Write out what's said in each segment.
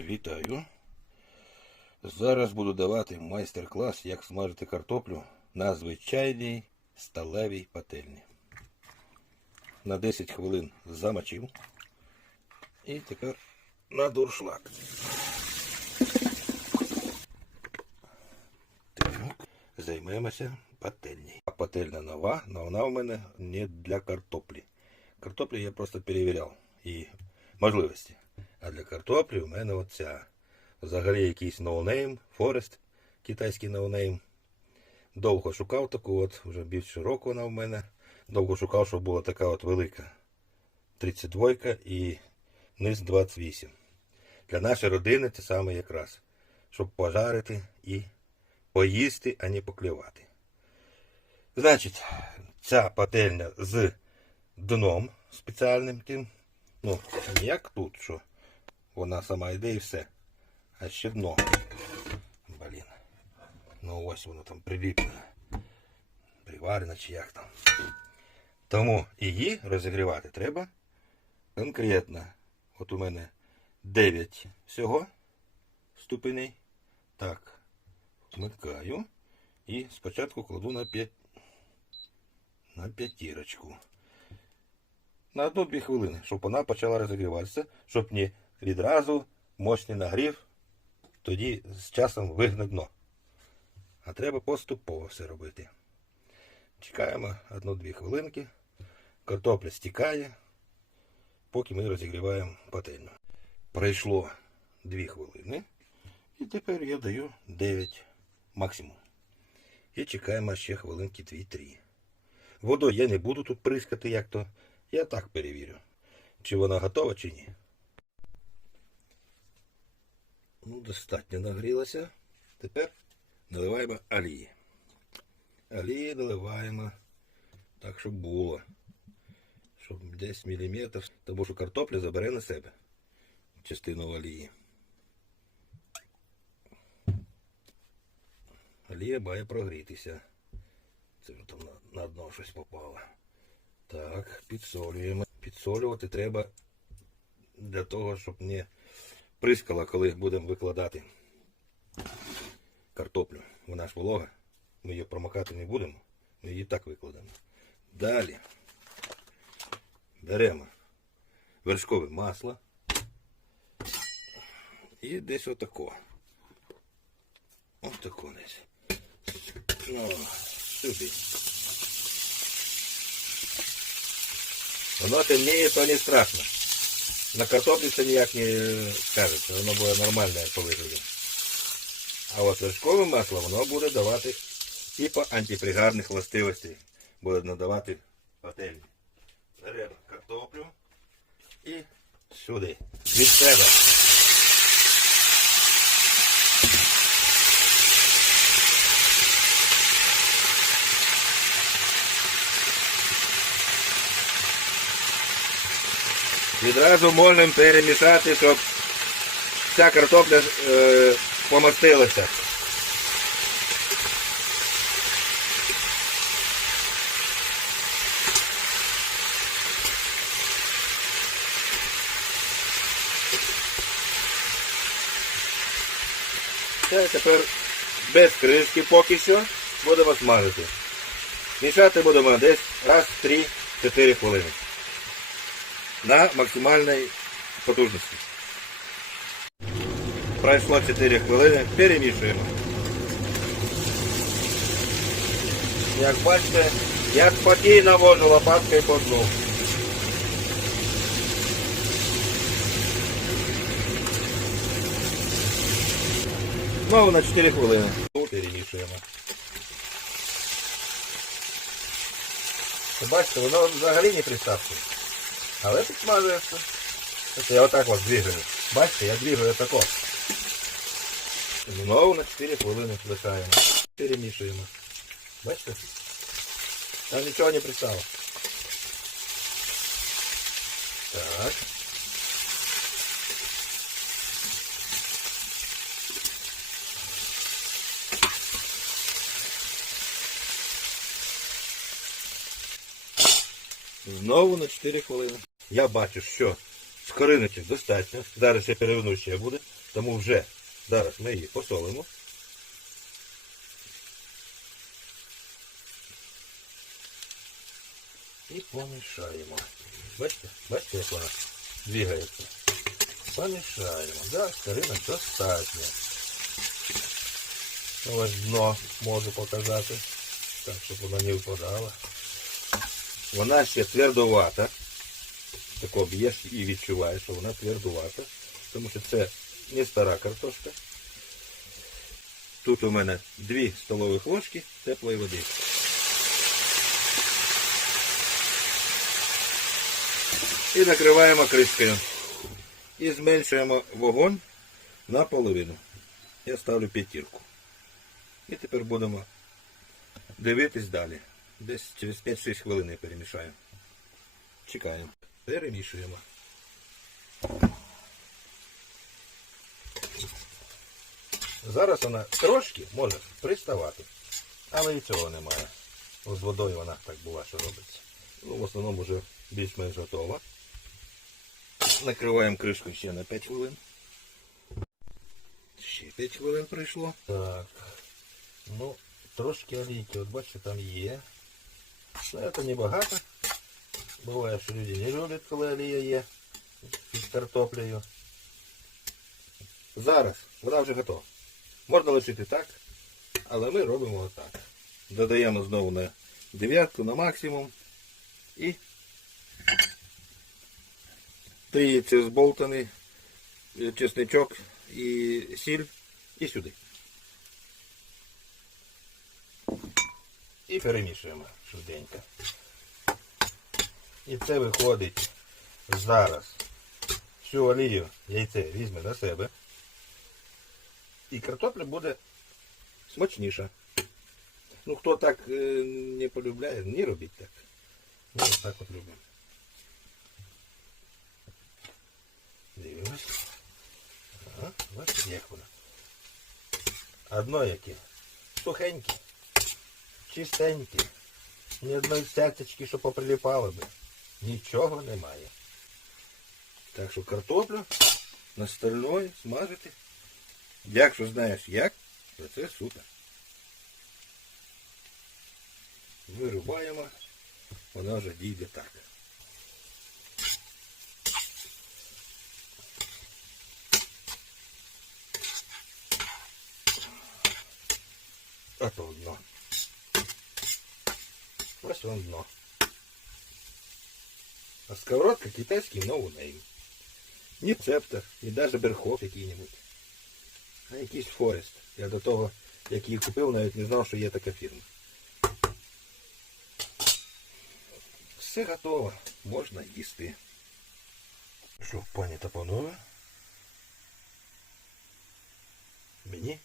Вітаю. Зараз буду давати майстер-клас, як смажити картоплю на звичайній сталевій пательні. На 10 хвилин замочив. І тепер на дуршлаг. Так, займемося пательнею. А пательня нова, але вона у мене не для картоплі. Картоплю я просто перевіряв і можливості. А для картоплі у мене оця. Взагалі якийсь ноунейм, Форест, китайський ноунейм. Довго шукав таку, от, вже більше року вона в мене. Довго шукав, щоб була така от велика. 32 і низ 28. Для нашої родини це саме якраз. Щоб пожарити і поїсти, а не поклювати. Значить, ця пательня з дном спеціальним тим. Ну, як тут, що вона сама йде і все. А ще дно. Блін. Ну ось воно там приліплене. Приварено чи як там. Тому її розігрівати треба конкретно. От у мене 9 всього ступеней. Так. Вмикаю. І спочатку кладу на 5. На п'ятірочку. На одну-дві хвилини, щоб вона почала розігріватися, щоб не відразу мощний нагрів, тоді з часом вигне дно. А треба поступово все робити. Чекаємо одну-дві хвилинки. Картопля стікає, поки ми розігріваємо пательню. Пройшло 2 хвилини. І тепер я даю 9 максимум. І чекаємо ще хвилинки 2-3. Водою я не буду тут прискати, як то. Я так перевірю, чи вона готова, чи ні. Ну, достатньо нагрілася. Тепер наливаємо олії. Олії наливаємо так, щоб було. Щоб десь міліметр, тому що картопля забере на себе частину олії. Олія має прогрітися. Це вже там на дно щось попало. Так, підсолюємо. Підсолювати треба для того, щоб не прискала, коли будемо викладати картоплю. Вона ж волога. Ми її промокати не будемо. Ми її так викладемо. Далі беремо вершкове масло. І десь отако. Отако десь. Ну, сюди. Воно темніє, то не страшно. На картоплі це ніяк не скажеться, воно буде нормальне по вигляду. А от вершкове масло воно буде давати типу антипригарних властивостей. Буде надавати готелі. Беремо картоплю і сюди. Від себе. Відразу можемо перемішати, щоб вся картопля е, помастилася. Все, тепер без кришки поки що будемо смажити. Мішати будемо десь раз, 3-4 хвилини на максимальній потужності. Пройшло 4 хвилини, перемішуємо. Як бачите, я спокійно вожу лопаткою по дну. Знову на 4 хвилини. Перемішуємо. Бачите, воно взагалі не приставкує. Але підсмажується. Це я отак от двигаю. Бачите, я двигаю тако. Знову на 4 хвилини лишаємо. Перемішуємо. Бачите? Там нічого не пристало. Так. Знову на 4 хвилини. Я бачу, що Скориночок достатньо. Зараз ще буде, тому вже зараз ми її посолимо. І помішаємо. Бачите? Бачите, як вона двигається? Помішаємо. Да, скоринок достатньо. Ось дно можу показати. Так, щоб вона не впадала. Вона ще твердовата. Тако б'єш і відчуваєш, що вона твердувата. Тому що це не стара картошка. Тут у мене 2 столових ложки теплої води. І накриваємо кришкою. І зменшуємо вогонь наполовину. Я ставлю п'ятірку. І тепер будемо дивитись далі. Десь через 5-6 хвилин я перемішаю. Чекаємо. Перемішуємо. Зараз вона трошки може приставати, але і цього немає. З водою вона так була, що робиться. Ну, в основному вже більш-менш готова. Накриваємо кришку ще на 5 хвилин. Ще 5 хвилин пройшло. Так. Ну, трошки олійки, от бачите, там є. Ну, це небагато. Буває, що люди не люблять, коли олія є під картоплею. Зараз вона вже готова. Можна лишити так, але ми робимо отак. Додаємо знову на дев'ятку, на максимум. І Тиється зболтаний е, чесничок і сіль і сюди. І перемішуємо швиденько. І це виходить зараз. Всю олію яйце візьме на себе. І картопля буде смачніша. Ну, хто так е, не полюбляє, не робіть так. Ну, ось так от любимо. Дивимось. Ага, бачите, як воно. Одно яке. Сухеньке, чистеньке. Ні одної цяточки, що поприліпало би. Нічого немає. Так що картоплю на стальної смажити. Якщо знаєш як, то це супер. Вирубаємо, вона вже дійде так. А то дно. Ось вам дно. А сковородка китайський ноунейм. Ні цептор, ні навіть берхов який-небудь. А якийсь Форест. Я до того, як її купив, навіть не знав, що є така фірма. Все готово. Можна їсти. Що, пані та панове? Мені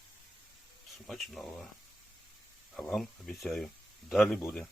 смачного. А вам обіцяю, далі буде.